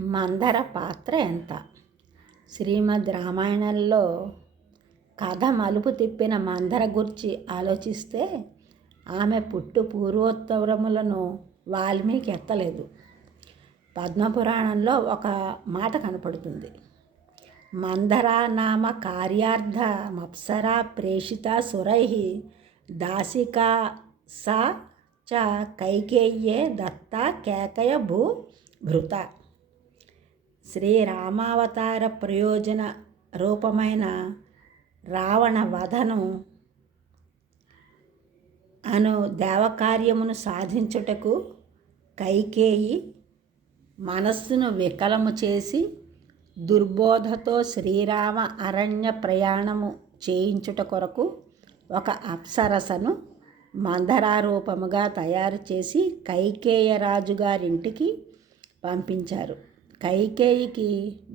మందర పాత్ర ఎంత? శ్రీమద్ రామాయణంలో కథ మలుపు తిప్పిన మందర గురించి ఆలోచిస్తే ఆమె పుట్టు పూర్వోత్తరములను వాల్మీకి ఎత్తలేదు. పద్మపురాణంలో ఒక మాట కనపడుతుంది. మందరా నామ కార్యార్థ మప్సరా ప్రేషిత సురై దాసికా సా చ కైకేయ్యే దత్త కేకయ భృత. శ్రీరామావతార ప్రయోజన రూపమైన రావణ వధను అను దేవకార్యమును సాధించుటకు కైకేయి మనస్సును వికలము చేసి దుర్బోధతో శ్రీరామ అరణ్య ప్రయాణము చేయించుట కొరకు ఒక అప్సరసను మందరారూపముగా తయారు చేసి కైకేయ రాజుగారింటికి పంపించారు. కైకేయికి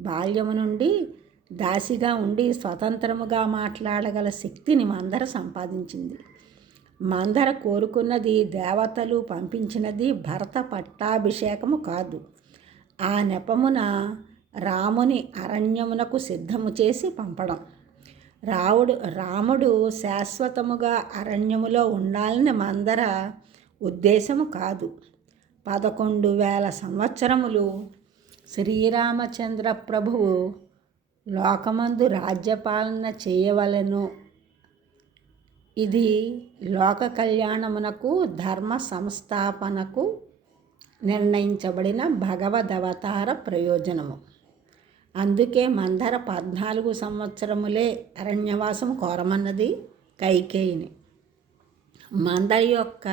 బాల్యము నుండి దాసిగా ఉండి స్వతంత్రముగా మాట్లాడగల శక్తిని మందర సంపాదించింది. మందర కోరుకున్నది దేవతలు పంపించినది భరత పట్టాభిషేకము కాదు. ఆ నెపమున రాముని అరణ్యమునకు సిద్ధము చేసి పంపడం. రాముడు శాశ్వతముగా అరణ్యములో ఉండాలని మందర ఉద్దేశము కాదు. 11,000 సంవత్సరములు శ్రీరామచంద్ర ప్రభువు లోకమందు రాజ్యపాలన చేయవలెను. ఇది లోక కళ్యాణమునకు ధర్మ సంస్థాపనకు నిర్ణయించబడిన భగవదవతార ప్రయోజనము. అందుకే మందర 14 సంవత్సరములే అరణ్యవాసం కోరమన్నది కైకేయిని. మందర యొక్క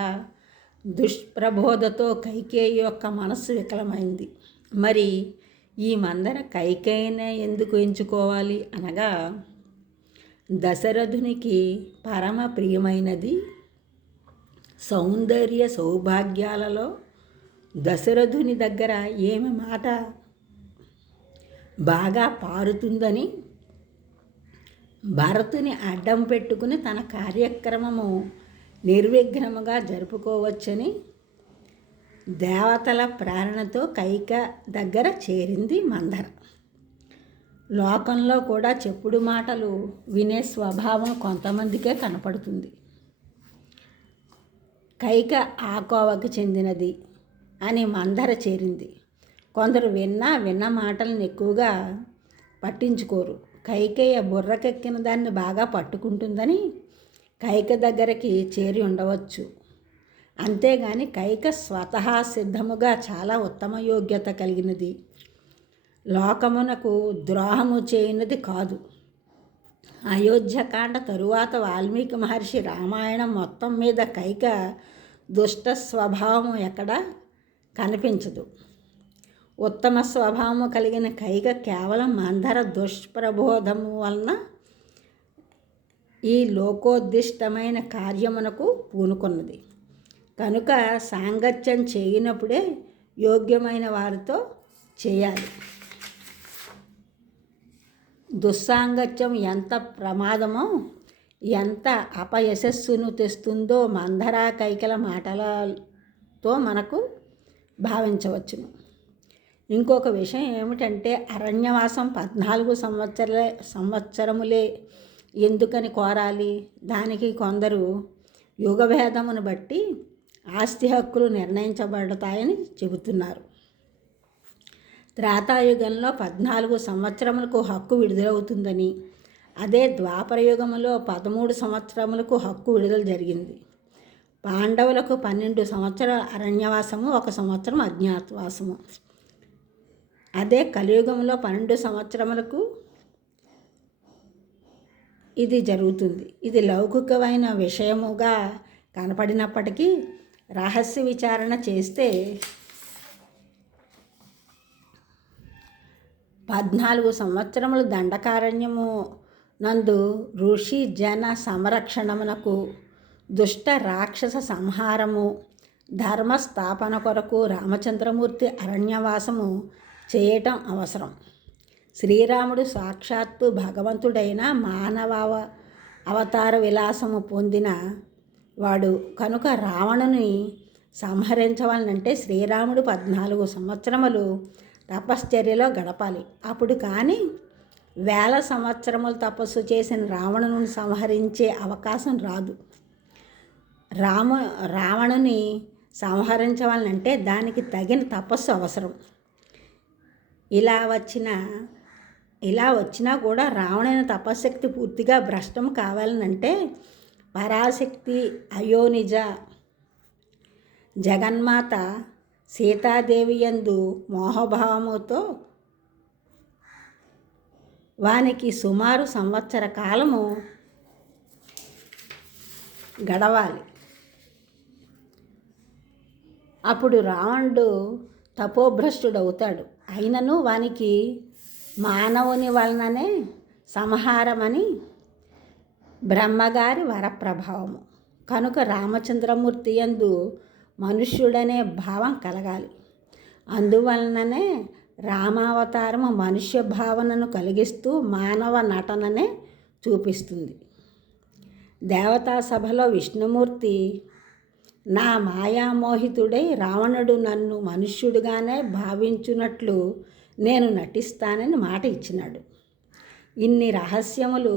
దుష్ప్రబోధతో కైకేయి యొక్క మనస్సు వికలమైంది. మరి ఈ మందర కైకేయినే ఎందుకు ఎంచుకోవాలి అనగా, దశరథునికి పరమ ప్రియమైనది. సౌందర్య సౌభాగ్యాలలో దశరథుని దగ్గర ఏమి మాట బాగా పారుతుందని భరతుని అడ్డం పెట్టుకుని తన కార్యక్రమము నిర్విఘ్నముగా జరుపుకోవచ్చని దేవతల ప్రేరణతో కైక దగ్గర చేరింది మందర. లోకంలో కూడా చెప్పుడు మాటలు వినే స్వభావం కొంతమందికే కనపడుతుంది. కైక ఆ కోవకు చెందినది అని మందర చేరింది. కొందరు విన్న మాటలను ఎక్కువగా పట్టించుకోరు. కైకేయ బుర్రకెక్కిన దాన్ని బాగా పట్టుకుంటుందని కైక దగ్గరికి చేరి ఉండవచ్చు. అంతేగాని కైక స్వతహా సిద్ధముగా చాలా ఉత్తమ యోగ్యత కలిగినది, లోకమునకు ద్రోహము చేయనిది కాదు. అయోధ్యకాండ తరువాత వాల్మీకి మహర్షి రామాయణం మొత్తం మీద కైక దుష్ట స్వభావము ఎక్కడా కనిపించదు. ఉత్తమ స్వభావము కలిగిన కైక కేవలం మందర దుష్ప్రబోధము వలన ఈ లోకోద్దిష్టమైన కార్యమునకు పూనుకున్నది. కనుక సాంగత్యం చేయనప్పుడే యోగ్యమైన వారితో చేయాలి. దుస్సాంగత్యం ఎంత ప్రమాదమో, ఎంత అపయశస్సును తెస్తుందో మందరా కైకల మాటలతో మనకు భావించవచ్చును. ఇంకొక విషయం ఏమిటంటే, అరణ్యవాసం 14 సంవత్సరములే ఎందుకని కోరాలి? దానికి కొందరు యుగభేదమును బట్టి ఆస్తి హక్కులు నిర్ణయించబడతాయని చెబుతున్నారు. త్రేతాయుగంలో 14 సంవత్సరములకు హక్కు విడుదలవుతుందని, అదే ద్వాపరయుగంలో 13 సంవత్సరములకు హక్కు విడుదల జరిగింది. పాండవులకు 12 సంవత్సరాల అరణ్యవాసము, 1 సంవత్సరం అజ్ఞాతవాసము. అదే కలియుగంలో 12 సంవత్సరములకు ఇది జరుగుతుంది. ఇది లౌకికమైన విషయముగా కనపడినప్పటికీ రహస్య విచారణ చేస్తే 14 సంవత్సరములు దండకారణ్యము నందు ఋషి జన సంరక్షణమునకు, దుష్ట రాక్షస సంహారము, ధర్మస్థాపన కొరకు రామచంద్రమూర్తి అరణ్యవాసము చేయటం అవసరం. శ్రీరాముడు సాక్షాత్తు భగవంతుడైన మానవ అవతార విలాసము పొందిన వాడు కనుక రావణుని సంహరించవాలంటే శ్రీరాముడు 14 సంవత్సరములు తపశ్చర్యలో గడపాలి. అప్పుడు కానీ వేల సంవత్సరములు తపస్సు చేసిన రావణుని సంహరించే అవకాశం రాదు. రావణుని సంహరించవాలంటే దానికి తగిన తపస్సు అవసరం. ఇలా వచ్చినా కూడా రావణుని తపశ్శక్తి పూర్తిగా భ్రష్టం కావాలనంటే పరాశక్తి అయోనిజ జగన్మాత సీతాదేవి యందు మోహభావముతో వానికి సుమారు సంవత్సర కాలము గడవాలి. అప్పుడు రావణుడు తపోభ్రష్టుడవుతాడు. అయినను వానికి మానవుని వలననే సంహారమని బ్రహ్మగారి వరప్రభావము కనుక రామచంద్రమూర్తి యందు మనుష్యుడనే భావం కలగాలి. అందువలననే రామావతారము మనుష్య భావనను కలిగిస్తూ మానవ నటననే చూపిస్తుంది. దేవతా సభలో విష్ణుమూర్తి నా మాయామోహితుడై రావణుడు నన్ను మనుష్యుడిగానే భావించున్నట్లు నేను నటిస్తానని మాట ఇచ్చినాడు. ఇన్ని రహస్యములు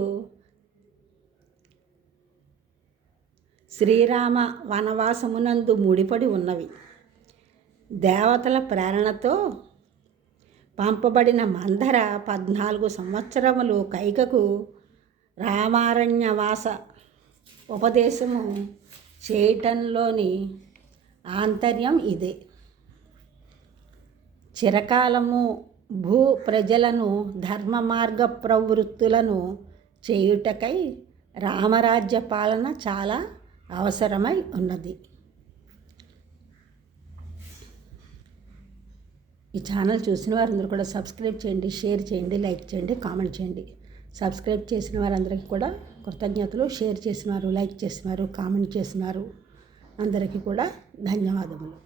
శ్రీరామ వనవాసమునందు ముడిపడి ఉన్నవి. దేవతల ప్రేరణతో పంపబడిన మందర 14 సంవత్సరములు కైకకు రామారణ్యవాస ఉపదేశము చేయటంలోని ఆంతర్యం ఇదే. చిరకాలము భూ ప్రజలను ధర్మ మార్గ ప్రవృత్తులను చేయుటకై రామరాజ్య పాలన చాలా అవసరమై ఉన్నది. ఈ ఛానల్ చూసిన వారందరూ కూడా సబ్స్క్రైబ్ చేయండి, షేర్ చేయండి, లైక్ చేయండి, కామెంట్ చేయండి. సబ్స్క్రైబ్ చేసిన వారందరికీ కూడా కృతజ్ఞతలు. షేర్ చేసినారు, లైక్ చేసినారు, కామెంట్ చేసినారు, అందరికీ కూడా ధన్యవాదములు.